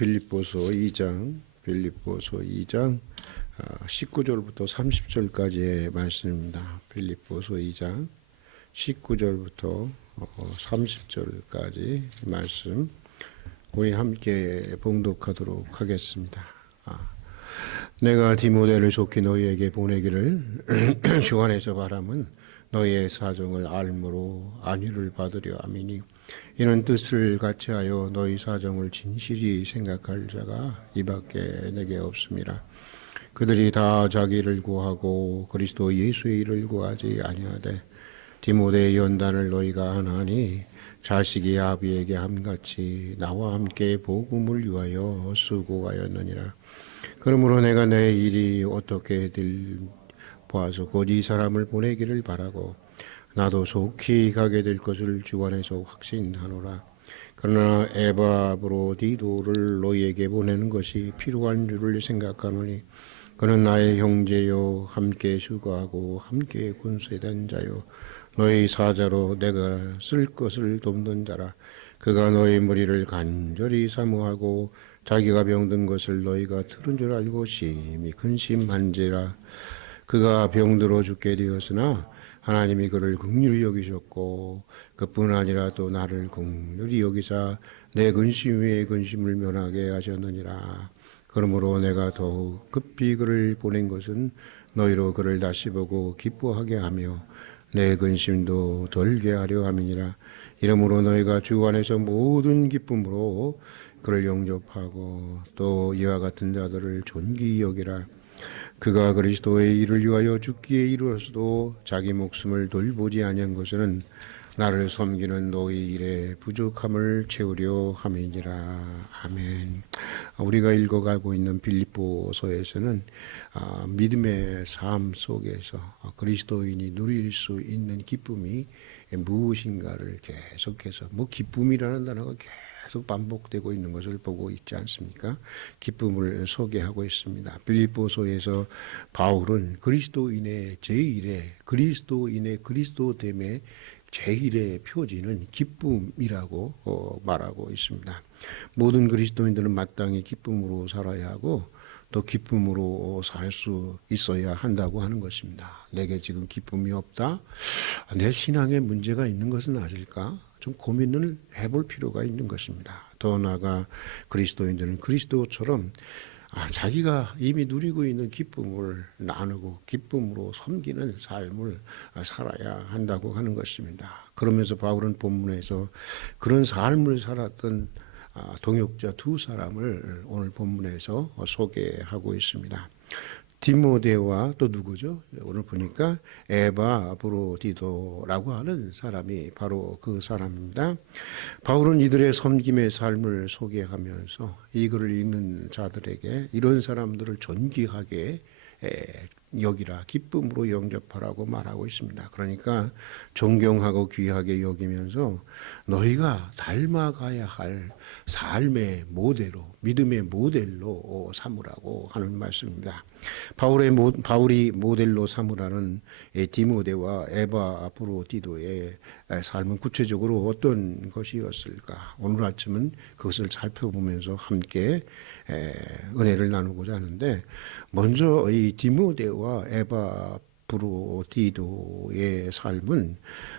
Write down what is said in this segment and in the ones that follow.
빌립보서 2장 19절부터 30절까지의 말씀입니다. 빌립보서 2장 19절부터 30절까지 말씀 우리 함께 봉독하도록 하겠습니다. 내가 디모데를 속히 너희에게 보내기를 주 안에서 바람은 너희의 사정을 알므로 안위를 받으려 함이니 이는 뜻을 같이하여 너희 사정을 진실히 생각할 자가 이밖에 내게 없습니다. 그들이 다 자기를 구하고 그리스도 예수의 일을 구하지 아니하되 디모데의 연단을 너희가 하나니 자식이 아비에게 함같이 나와 함께 복음을 위하여 수고하였느니라. 그러므로 내가 내 일이 어떻게들 보아서 곧 이 사람을 보내기를 바라고 나도 속히 가게 될 것을 주 안에서 확신하노라. 그러나 에바브로디도를 너희에게 보내는 것이 필요한 줄을 생각하노니 그는 나의 형제요 함께 수고하고 함께 군수된 자요 너희 사자로 내가 쓸 것을 돕는 자라. 그가 너희 무리를 간절히 사모하고 자기가 병든 것을 너희가 들은 줄 알고 심히 근심한지라. 그가 병들어 죽게 되었으나 하나님이 그를 긍휼히 여기셨고 그뿐 아니라 또 나를 긍휼히 여기사 내 근심 위에 근심을 면하게 하셨느니라. 그러므로 내가 더욱 급히 그를 보낸 것은 너희로 그를 다시 보고 기뻐하게 하며 내 근심도 덜게 하려 함이니라. 이러므로 너희가 주 안에서 모든 기쁨으로 그를 영접하고 또 이와 같은 자들을 존귀히 여기라. 그가 그리스도의 일을 위하여 죽기에 이르러서도 자기 목숨을 돌보지 아니한 것은 나를 섬기는 너희 일의 부족함을 채우려 함이니라. 아멘. 우리가 읽어가고 있는 빌립보서에서는 믿음의 삶 속에서 그리스도인이 누릴 수 있는 기쁨이 무엇인가를 계속해서 기쁨이라는 단어가 계속 반복되고 있는 것을 보고 있지 않습니까? 기쁨을 소개하고 있습니다. 빌립보서에서 바울은 그리스도인의 제1의 그리스도됨의 제1의 표지는 기쁨이라고 말하고 있습니다. 모든 그리스도인들은 마땅히 기쁨으로 살아야 하고 또 기쁨으로 살 수 있어야 한다고 하는 것입니다. 내게 지금 기쁨이 없다? 내 신앙에 문제가 있는 것은 아닐까? 좀 고민을 해볼 필요가 있는 것입니다. 더 나아가 그리스도인들은 그리스도처럼 자기가 이미 누리고 있는 기쁨을 나누고 기쁨으로 섬기는 삶을 살아야 한다고 하는 것입니다. 그러면서 바울은 본문에서 그런 삶을 살았던 동역자 두 사람을 오늘 본문에서 소개하고 있습니다. 디모데와 또 누구죠? 오늘 보니까 에바브로디도라고 하는 사람이 바로 그 사람입니다. 바울은 이들의 섬김의 삶을 소개하면서 이 글을 읽는 자들에게 이런 사람들을 존귀하게 여기라, 기쁨으로 영접하라고 말하고 있습니다. 그러니까 존경하고 귀하게 여기면서 너희가 닮아가야 할 삶의 모델로, 믿음의 모델로 삼으라고 하는 말씀입니다. 바울이 모델로 삼으라는 디모데와 에바브로디도의 삶은 구체적으로 어떤 것이었을까? 오늘 아침은 그것을 살펴보면서 함께 은혜를 나누고자 하는데, 먼저 이 디모데와 에바브로디도의 삶은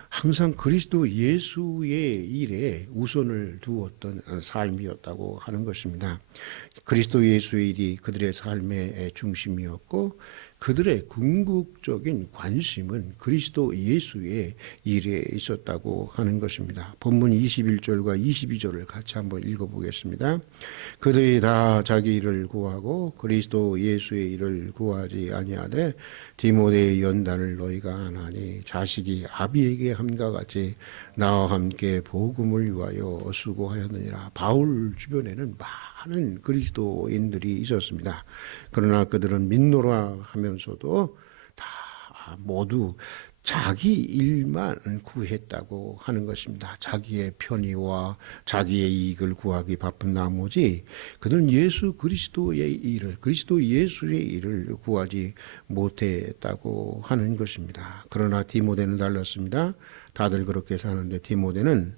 항상 그리스도 예수의 일에 우선을 두었던 삶이었다고 하는 것입니다. 그리스도 예수의 일이 그들의 삶의 중심이었고 그들의 궁극적인 관심은 그리스도 예수의 일에 있었다고 하는 것입니다. 본문 21절과 22절을 같이 한번 읽어보겠습니다. 그들이 다 자기 일을 구하고 그리스도 예수의 일을 구하지 아니하되 디모데의 연단을 너희가 하나니 자식이 아비에게 함과 같이 나와 함께 복음을 위하여 수고하였느니라. 바울 주변에는 많은 그리스도인들이 있었습니다. 그러나 그들은 믿노라 하면서도 다 모두 자기 일만 구했다고 하는 것입니다. 자기의 편의와 자기의 이익을 구하기 바쁜 나머지 그들은 예수 그리스도의 일을, 그리스도 예수의 일을 구하지 못했다고 하는 것입니다. 그러나 디모데는 달랐습니다. 다들 그렇게 사는데 디모데는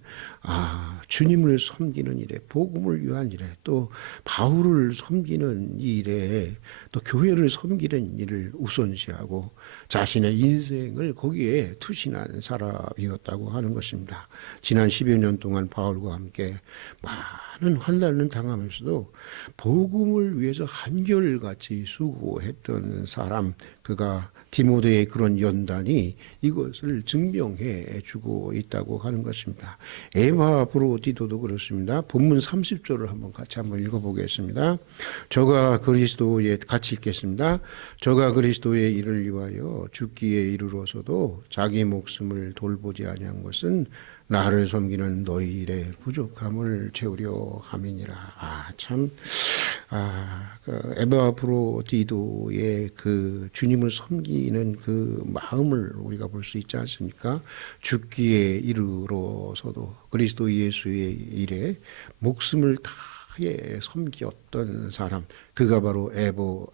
주님을 섬기는 일에, 복음을 위한 일에, 또 바울을 섬기는 일에, 또 교회를 섬기는 일을 우선시하고 자신의 인생을 거기에 투신한 사람이었다고 하는 것입니다. 지난 10여 년 동안 바울과 함께 많은 환난을 당하면서도 복음을 위해서 한결같이 수고했던 사람, 그가 디모데의 그런 연단이 이것을 증명해 주고 있다고 하는 것입니다. 에바브로디도도 그렇습니다. 본문 30절을 같이 한번 읽어보겠습니다. 저가 그리스도의, 같이 읽겠습니다. 저가 그리스도의 일을 위하여 죽기에 이르러서도 자기 목숨을 돌보지 아니한 것은 나를 섬기는 너희 일의 부족함을 채우려 함이니라. 그 에바브로디도의 그 주님을 섬기는 그 마음을 우리가 볼 수 있지 않습니까? 죽기에 이르러서도 그리스도 예수의 일에 목숨을 다해 섬겼던 사람, 그가 바로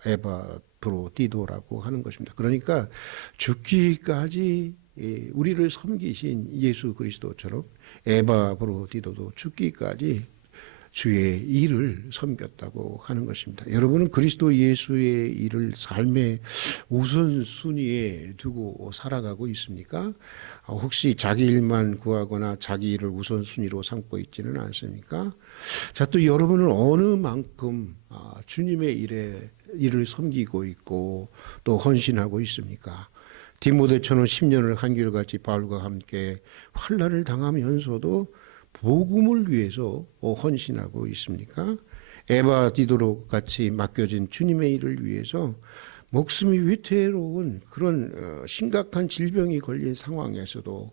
에바브로디도라고 하는 것입니다. 그러니까 죽기까지 우리를 섬기신 예수 그리스도처럼 에바브로디도도 죽기까지 주의 일을 섬겼다고 하는 것입니다. 여러분은 그리스도 예수의 일을 삶의 우선순위에 두고 살아가고 있습니까? 혹시 자기 일만 구하거나 자기 일을 우선순위로 삼고 있지는 않습니까? 자, 또 여러분은 어느 만큼 주님의 일을 섬기고 있고 또 헌신하고 있습니까? 디모데처럼 10년을 한결같이 바울과 함께 환난을 당하면서도 복음을 위해서 헌신하고 있습니까? 에바디도로 같이 맡겨진 주님의 일을 위해서 목숨이 위태로운 그런 심각한 질병이 걸린 상황에서도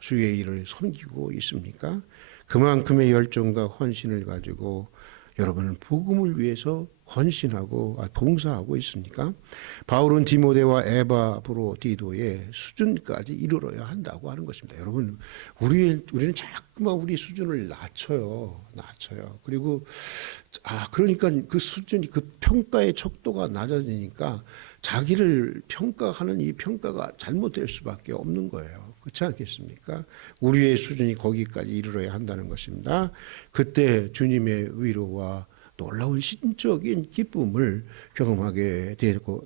주의 일을 섬기고 있습니까? 그만큼의 열정과 헌신을 가지고 여러분은 복음을 위해서 헌신하고 봉사하고 있습니까? 바울은 디모데와 에바브로디도의 수준까지 이르러야 한다고 하는 것입니다. 여러분, 우리는 자꾸만 우리 수준을 낮춰요. 그리고 그러니까 그 수준이, 그 평가의 척도가 낮아지니까 자기를 평가하는 이 평가가 잘못될 수밖에 없는 거예요. 그렇지 않겠습니까? 우리의 수준이 거기까지 이르러야 한다는 것입니다. 그때 주님의 위로와 놀라운 신적인 기쁨을 경험하게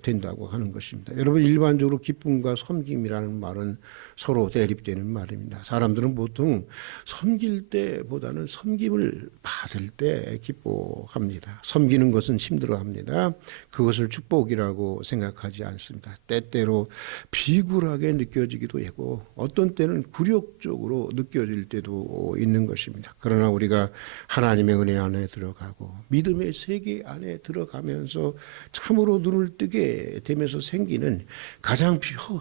된다고 하는 것입니다. 여러분, 일반적으로 기쁨과 섬김이라는 말은 서로 대립되는 말입니다. 사람들은 보통 섬길 때보다는 섬김을 받을 때 기뻐합니다. 섬기는 것은 힘들어합니다. 그것을 축복이라고 생각하지 않습니다. 때때로 비굴하게 느껴지기도 하고 어떤 때는 굴욕적으로 느껴질 때도 있는 것입니다. 그러나 우리가 하나님의 은혜 안에 들어가고 믿음의 세계 안에 들어가면서 참으로 눈을 뜨게 되면서 생기는 가장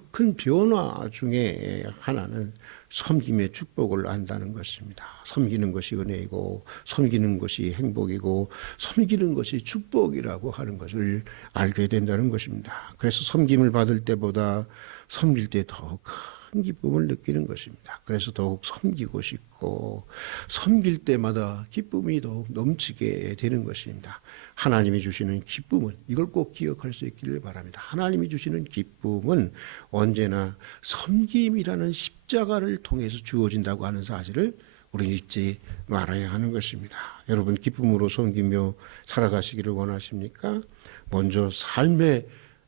큰 변화 중에 하나는 섬김의 축복을 안다는 것입니다. 섬기는 것이 은혜이고 섬기는 것이 행복이고 섬기는 것이 축복이라고 하는 것을 알게 된다는 것입니다. 그래서 섬김을 받을 때보다 섬길 때 더욱 큰 기쁨을 느끼는 것입니다. 그래서 더욱 섬기고 싶고 섬길 때마다 기쁨이 더욱 넘치게 되는 것입니다. 하나님이 주시는 기쁨은, 이걸 꼭 기억할 수 있기를 바랍니다. 하나님이 주시는 기쁨은 언제나 섬김이라는 십자가를 통해서 주어진다고 하는 사실을 우리는 잊지 말아야 하는 것입니다. 여러분, 기쁨으로 섬기며 살아가시기를 원하십니까? 먼저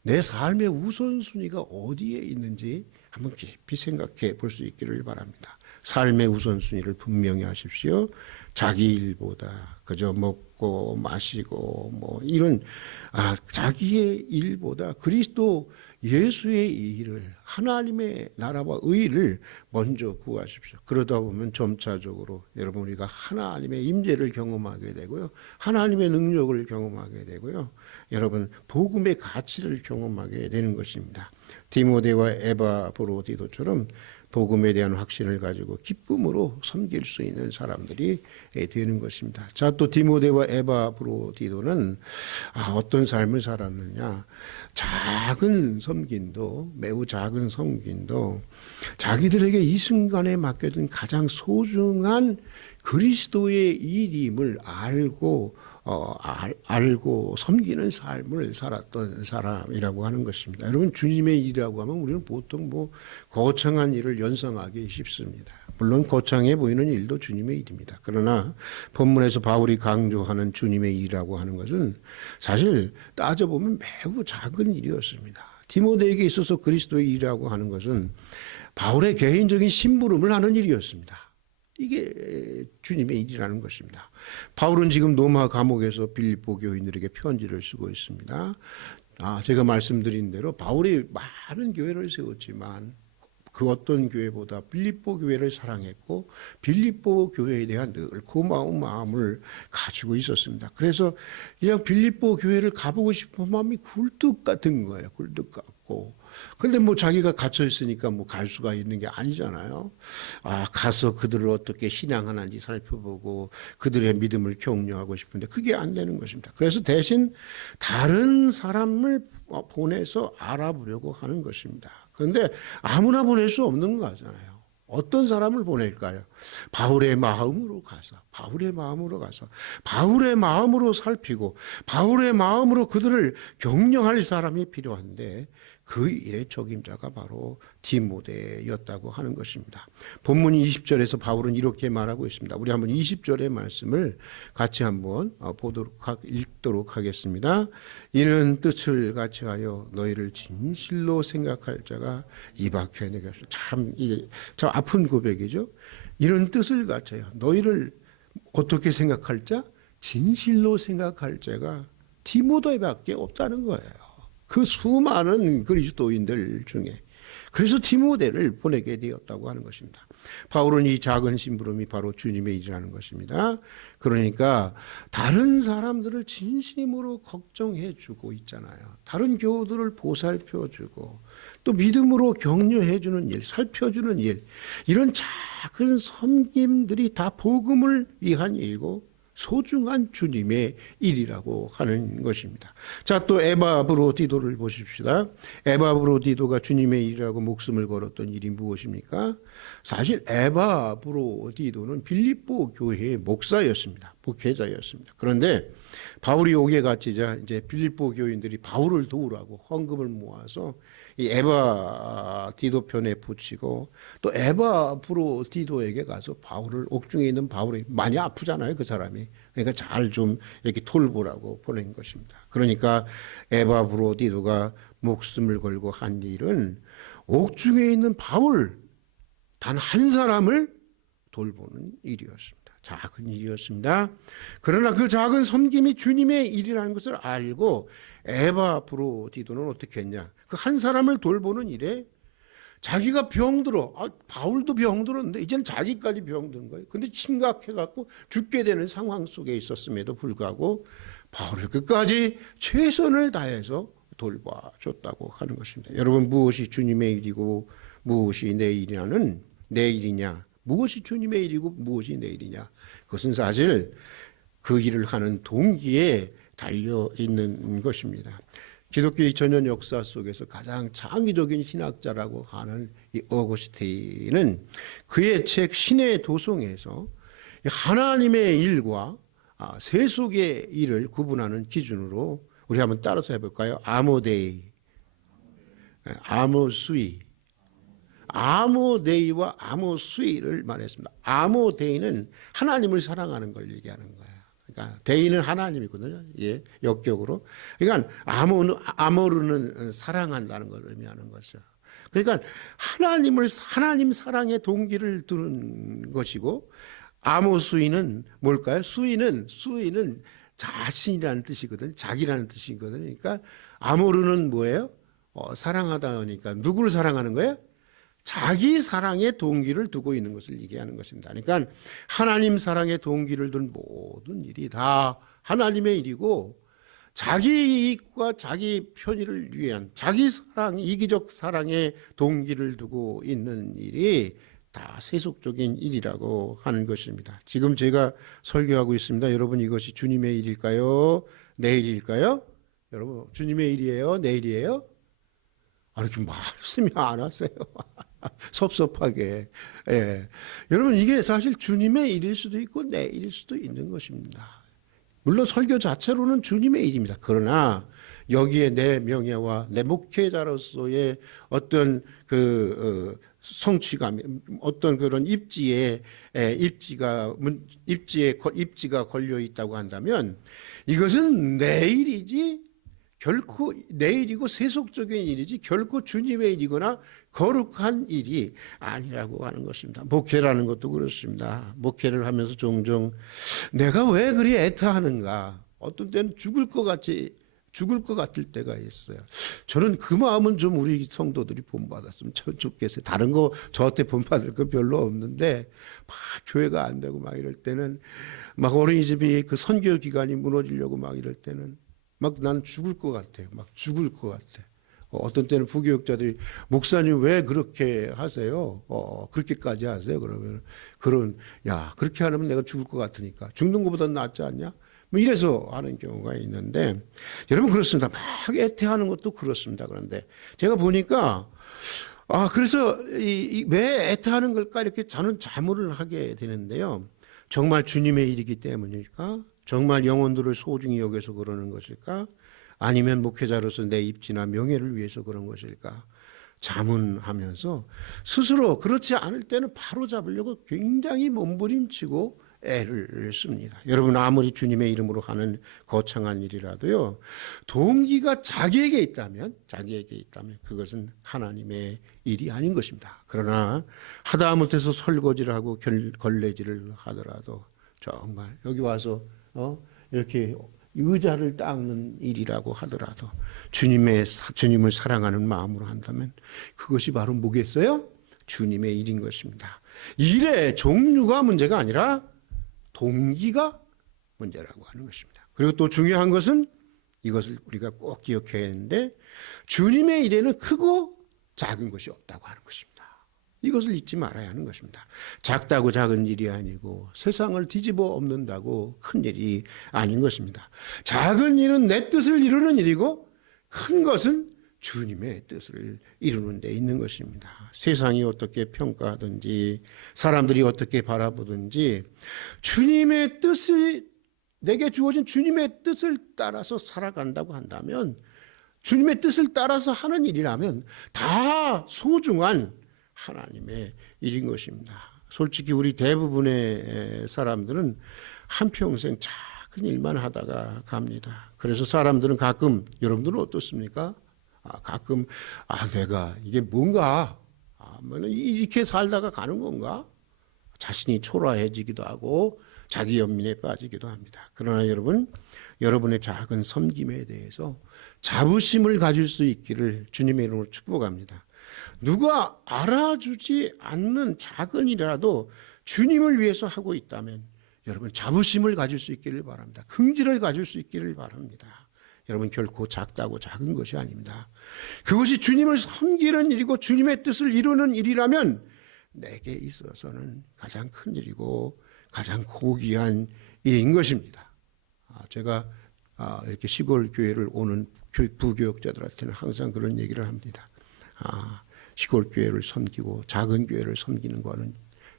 내 삶의 우선순위가 어디에 있는지 한번 깊이 생각해 볼 수 있기를 바랍니다. 삶의 우선순위를 분명히 하십시오. 자기 일보다 그저 먹고 마시고 이런 자기의 일보다 그리스도 예수의 일을, 하나님의 나라와 의를 먼저 구하십시오. 그러다 보면 점차적으로 여러분, 우리가 하나님의 임재를 경험하게 되고요, 하나님의 능력을 경험하게 되고요, 여러분 복음의 가치를 경험하게 되는 것입니다. 디모데와 에바브로디도처럼 복음에 대한 확신을 가지고 기쁨으로 섬길 수 있는 사람들이 되는 것입니다. 자, 또 디모데와 에바브로디도는 어떤 삶을 살았느냐? 작은 섬김도, 매우 작은 섬김도 자기들에게 이 순간에 맡겨진 가장 소중한 그리스도의 일임을 알고 섬기는 삶을 살았던 사람이라고 하는 것입니다. 여러분, 주님의 일이라고 하면 우리는 보통 거창한 일을 연상하기 쉽습니다. 물론 거창해 보이는 일도 주님의 일입니다. 그러나 본문에서 바울이 강조하는 주님의 일이라고 하는 것은 사실 따져보면 매우 작은 일이었습니다. 디모데에게 있어서 그리스도의 일이라고 하는 것은 바울의 개인적인 심부름을 하는 일이었습니다. 이게 주님의 일이라는 것입니다. 바울은 지금 로마 감옥에서 빌립보 교인들에게 편지를 쓰고 있습니다. 제가 말씀드린 대로 바울이 많은 교회를 세웠지만 그 어떤 교회보다 빌립보 교회를 사랑했고 빌립보 교회에 대한 늘 고마운 마음을 가지고 있었습니다. 그래서 그냥 빌립보 교회를 가보고 싶은 마음이 굴뚝 같은 거예요. 굴뚝 같고. 그런데 자기가 갇혀 있으니까 갈 수가 있는 게 아니잖아요. 가서 그들을 어떻게 신앙하는지 살펴보고 그들의 믿음을 격려하고 싶은데 그게 안 되는 것입니다. 그래서 대신 다른 사람을 보내서 알아보려고 하는 것입니다. 그런데 아무나 보낼 수 없는 거잖아요. 어떤 사람을 보낼까요? 바울의 마음으로 가서 바울의 마음으로 살피고 바울의 마음으로 그들을 격려할 사람이 필요한데 그 일의 적임자가 바로 디모데였다고 하는 것입니다. 본문 20절에서 바울은 이렇게 말하고 있습니다. 우리 한번 20절의 말씀을 같이 한번 읽도록 하겠습니다. 이는 뜻을 같이 하여 너희를 진실로 생각할 자가 이 밖에 내게 없어. 이게 참 아픈 고백이죠. 이런 뜻을 같이 하여 너희를 어떻게 생각할 자? 진실로 생각할 자가 디모데밖에 없다는 거예요. 그 수많은 그리스도인들 중에. 그래서 디모데를 보내게 되었다고 하는 것입니다. 바울은 이 작은 심부름이 바로 주님의 일이라는 것입니다. 그러니까 다른 사람들을 진심으로 걱정해 주고 있잖아요. 다른 교우들을 보살펴주고 또 믿음으로 격려해 주는 일, 살펴주는 일, 이런 작은 섬김들이 다 복음을 위한 일이고 소중한 주님의 일이라고 하는 것입니다. 자, 또 에바브로디도를 보십시다. 에바브로디도가 주님의 일이라고 목숨을 걸었던 일이 무엇입니까? 사실 에바브로디도는 빌립보 교회의 목사였습니다. 목회자였습니다. 그런데 바울이 옥에 갇히자 이제 빌립보 교인들이 바울을 도우라고 헌금을 모아서 이 에바디도 편에 붙이고 또 에바브로디도에게 가서 옥중에 있는 바울이 많이 아프잖아요, 그 사람이. 그러니까 잘 좀 이렇게 돌보라고 보낸 것입니다. 그러니까 에바브로디도가 목숨을 걸고 한 일은 옥중에 있는 바울 단 한 사람을 돌보는 일이었습니다. 작은 일이었습니다. 그러나 그 작은 섬김이 주님의 일이라는 것을 알고 에바브로디도는 어떻게 했냐? 그 한 사람을 돌보는 일에 자기가 병들어. 바울도 병들었는데 이제는 자기까지 병든 거예요. 근데 심각해갖고 죽게 되는 상황 속에 있었음에도 불구하고 바울을 끝까지 최선을 다해서 돌봐줬다고 하는 것입니다. 여러분, 무엇이 주님의 일이고 무엇이 내 일이냐? 무엇이 주님의 일이고 무엇이 내 일이냐? 그것은 사실 그 일을 하는 동기에 달려 있는 것입니다. 기독교 2000년 역사 속에서 가장 창의적인 신학자라고 하는 이 어거스틴은 그의 책 신의 도성에서 하나님의 일과 세속의 일을 구분하는 기준으로 우리 한번 따라서 해볼까요? 아모데이, 아모수이, 아모데이와 아모수이를 말했습니다. 아모데이는 하나님을 사랑하는 걸 얘기하는 거예요. 그러니까 데이는 하나님이거든요. 예, 역격으로. 그러니까 아모르는 사랑한다는 걸 의미하는 것이죠. 그러니까 하나님 사랑의 동기를 두는 것이고, 아모수이는 뭘까요? 수이는 자신이라는 뜻이거든요. 자기라는 뜻이거든요. 그러니까 아모르는 뭐예요? 사랑하다 하니까 누구를 사랑하는 거예요? 자기 사랑의 동기를 두고 있는 것을 얘기하는 것입니다. 그러니까 하나님 사랑의 동기를 둔 모든 일이 다 하나님의 일이고 자기 이익과 자기 편의를 위한 자기 사랑, 이기적 사랑의 동기를 두고 있는 일이 다 세속적인 일이라고 하는 것입니다. 지금 제가 설교하고 있습니다. 여러분, 이것이 주님의 일일까요? 내 일일까요? 여러분, 주님의 일이에요? 내 일이에요? 이렇게 말씀이 안 하세요. 섭섭하게. 예. 여러분, 이게 사실 주님의 일일 수도 있고 내 일일 수도 있는 것입니다. 물론 설교 자체로는 주님의 일입니다. 그러나 여기에 내 명예와 내 목회자로서의 어떤 성취감, 어떤 그런 입지에 걸려 있다고 한다면 이것은 내 일이지 결코 내 일이고 세속적인 일이지 결코 주님의 일이거나 거룩한 일이 아니라고 하는 것입니다. 목회라는 것도 그렇습니다. 목회를 하면서 종종 내가 왜 그리 애타하는가, 어떤 때는 죽을 것 같을 때가 있어요. 저는 그 마음은 좀 우리 성도들이 본받았으면 참 좋겠어요. 다른 거 저한테 본받을 거 별로 없는데 막 교회가 안 되고 막 이럴 때는, 막 어린이집이 그 선교 기간이 무너지려고 막 이럴 때는 막 나는 죽을 것 같아요. 막 죽을 것 같아. 어떤 때는 부교육자들이 목사님 왜 그렇게 하세요? 그렇게까지 하세요? 그러면 그렇게 하면 내가 죽을 것 같으니까 죽는 것보다 낫지 않냐? 뭐 이래서 하는 경우가 있는데, 여러분 그렇습니다. 막 애태하는 것도 그렇습니다. 그런데 제가 보니까 그래서 왜 애태하는 걸까 이렇게 저는 자문을 하게 되는데요. 정말 주님의 일이기 때문일까? 정말 영혼들을 소중히 여겨서 그러는 것일까? 아니면 목회자로서 내 입지나 명예를 위해서 그런 것일까? 자문하면서 스스로 그렇지 않을 때는 바로 잡으려고 굉장히 몸부림치고 애를 씁니다. 여러분, 아무리 주님의 이름으로 하는 거창한 일이라도요, 동기가 자기에게 있다면 그것은 하나님의 일이 아닌 것입니다. 그러나 하다못해서 설거지를 하고 걸레질을 하더라도 정말 여기 와서 이렇게 의자를 닦는 일이라고 하더라도 주님을 사랑하는 마음으로 한다면 그것이 바로 뭐겠어요? 주님의 일인 것입니다. 일의 종류가 문제가 아니라 동기가 문제라고 하는 것입니다. 그리고 또 중요한 것은 이것을 우리가 꼭 기억해야 하는데, 주님의 일에는 크고 작은 것이 없다고 하는 것입니다. 이것을 잊지 말아야 하는 것입니다. 작다고 작은 일이 아니고 세상을 뒤집어 엎는다고 큰 일이 아닌 것입니다. 작은 일은 내 뜻을 이루는 일이고 큰 것은 주님의 뜻을 이루는 데 있는 것입니다. 세상이 어떻게 평가하든지 사람들이 어떻게 바라보든지 주님의 뜻이, 내게 주어진 주님의 뜻을 따라서 살아간다고 한다면, 주님의 뜻을 따라서 하는 일이라면 다 소중한 하나님의 일인 것입니다. 솔직히 우리 대부분의 사람들은 한평생 작은 일만 하다가 갑니다. 그래서 사람들은 가끔, 여러분들은 어떻습니까? 가끔 내가 이게 뭔가 이렇게 살다가 가는 건가? 자신이 초라해지기도 하고 자기 연민에 빠지기도 합니다. 그러나 여러분, 여러분의 작은 섬김에 대해서 자부심을 가질 수 있기를 주님의 이름으로 축복합니다. 누가 알아주지 않는 작은 일이라도 주님을 위해서 하고 있다면 여러분 자부심을 가질 수 있기를 바랍니다. 긍지를 가질 수 있기를 바랍니다. 여러분, 결코 작다고 작은 것이 아닙니다. 그것이 주님을 섬기는 일이고 주님의 뜻을 이루는 일이라면 내게 있어서는 가장 큰 일이고 가장 고귀한 일인 것입니다. 제가 이렇게 시골 교회를 오는 부교육자들한테는 항상 그런 얘기를 합니다. 시골 교회를 섬기고 작은 교회를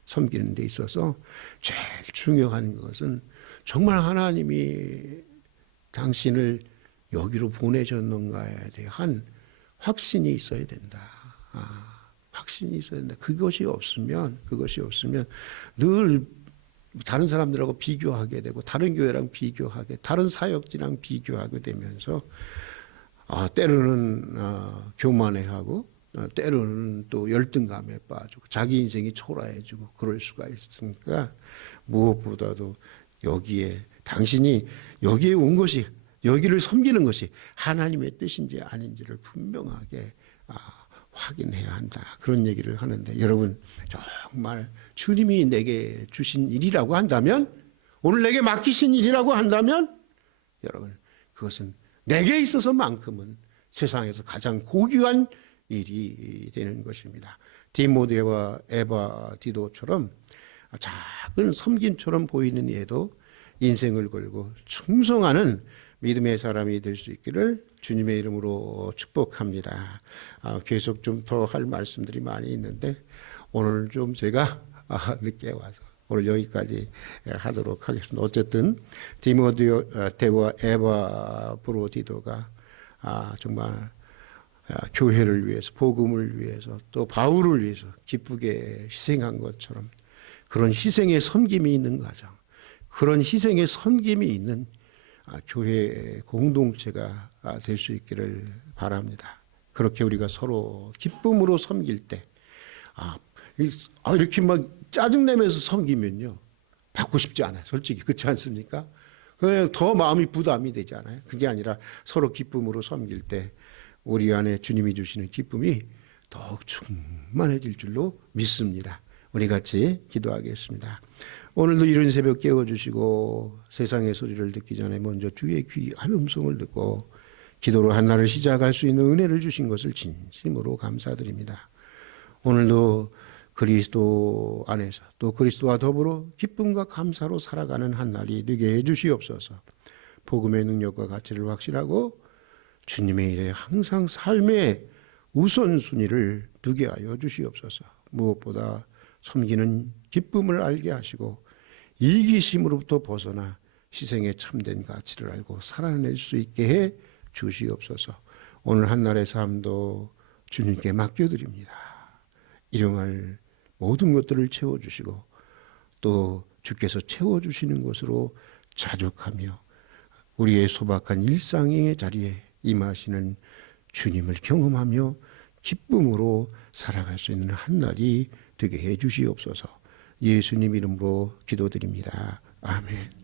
섬기는 데 있어서 제일 중요한 것은 정말 하나님이 당신을 여기로 보내셨는가에 대한 확신이 있어야 된다. 확신이 있어야 된다. 그것이 없으면 늘 다른 사람들하고 비교하게 되고 다른 교회랑 비교하게, 다른 사역지랑 비교하게 되면서 때로는 교만해하고 때로는 또 열등감에 빠지고 자기 인생이 초라해지고 그럴 수가 있으니까, 무엇보다도 당신이 여기에 온 것이, 여기를 섬기는 것이 하나님의 뜻인지 아닌지를 분명하게 확인해야 한다. 그런 얘기를 하는데, 여러분 정말 주님이 내게 주신 일이라고 한다면, 오늘 내게 맡기신 일이라고 한다면 여러분 그것은 내게 있어서만큼은 세상에서 가장 고귀한 일이 되는 것입니다. 디모데와 에바 디도처럼 작은 섬김처럼 보이는 얘도 인생을 걸고 충성하는 믿음의 사람이 될 수 있기를 주님의 이름으로 축복합니다. 계속 좀 더 할 말씀들이 많이 있는데 오늘 좀 제가 늦게 와서 오늘 여기까지 하도록 하겠습니다. 어쨌든 디모데와 에바 브로디도가 정말 교회를 위해서, 복음을 위해서, 또 바울을 위해서 기쁘게 희생한 것처럼 그런 희생의 섬김이 있는 가정, 그런 희생의 섬김이 있는 교회 공동체가 될 수 있기를 바랍니다. 그렇게 우리가 서로 기쁨으로 섬길 때, 이렇게 막 짜증내면서 섬기면요, 받고 싶지 않아요. 솔직히 그렇지 않습니까? 그냥 더 마음이 부담이 되지 않아요? 그게 아니라 서로 기쁨으로 섬길 때 우리 안에 주님이 주시는 기쁨이 더욱 충만해질 줄로 믿습니다. 우리 같이 기도하겠습니다. 오늘도 이른 새벽 깨워주시고 세상의 소리를 듣기 전에 먼저 주의 귀한 음성을 듣고 기도로 한 날을 시작할 수 있는 은혜를 주신 것을 진심으로 감사드립니다. 오늘도 그리스도 안에서 또 그리스도와 더불어 기쁨과 감사로 살아가는 한 날이 되게 해주시옵소서. 복음의 능력과 가치를 확실하고 주님의 일에 항상 삶의 우선순위를 두게 하여 주시옵소서. 무엇보다 섬기는 기쁨을 알게 하시고 이기심으로부터 벗어나 희생의 참된 가치를 알고 살아낼 수 있게 해 주시옵소서. 오늘 한날의 삶도 주님께 맡겨드립니다. 일용할 모든 것들을 채워주시고 또 주께서 채워주시는 것으로 자족하며 우리의 소박한 일상의 자리에 임하시는 주님을 경험하며 기쁨으로 살아갈 수 있는 한날이 되게 해 주시옵소서. 예수님 이름으로 기도드립니다. 아멘.